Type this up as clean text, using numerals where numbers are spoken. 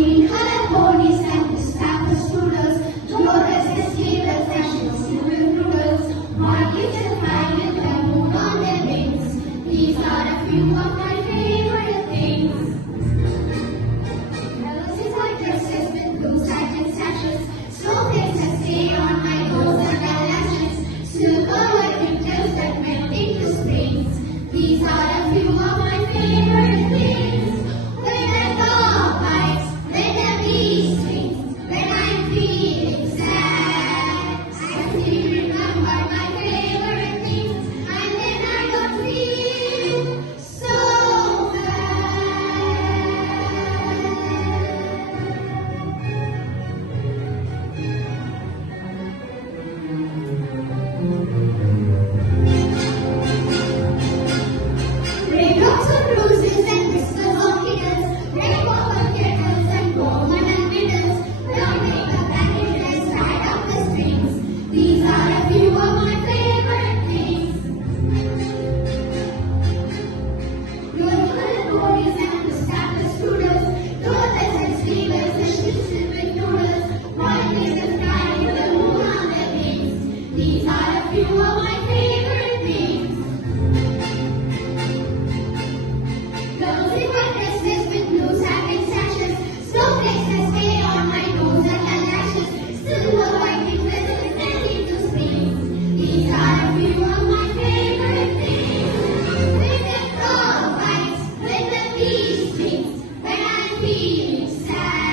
Green color ponies and status strudels, Doras, escapers, dashes, noodle noodles, monkeys and flying in the moon on their wings. These are a few of my favorite things. Roses are dresses with blue satin sashes, snowflakes that stay on my nose and eyelashes, silver white winters that melt into springs. These are a few of my favorite things. When the dog bites, when the bee stings, when I'm feeling sad, I still remember my favorite things, and then I don't feel so bad. Raindrops on roses and whiskers on kittens, rainbow on kettles and bowmen and middles, don't make a blanket dress tied up the strings. These are a few of my favorite things. Your ponies and the status strudels, dollars and sleevers and schnitzel with noodles, monkeys and flying with the moon on their wings. These are a few of my favorite things. Girls in white dresses with blue satin sashes, snowflakes that stay on my nose and eyelashes, silver white winters that into springs. These are a few of my favorite things. When the dog bites, when the bee stings, when I'm feeling sad.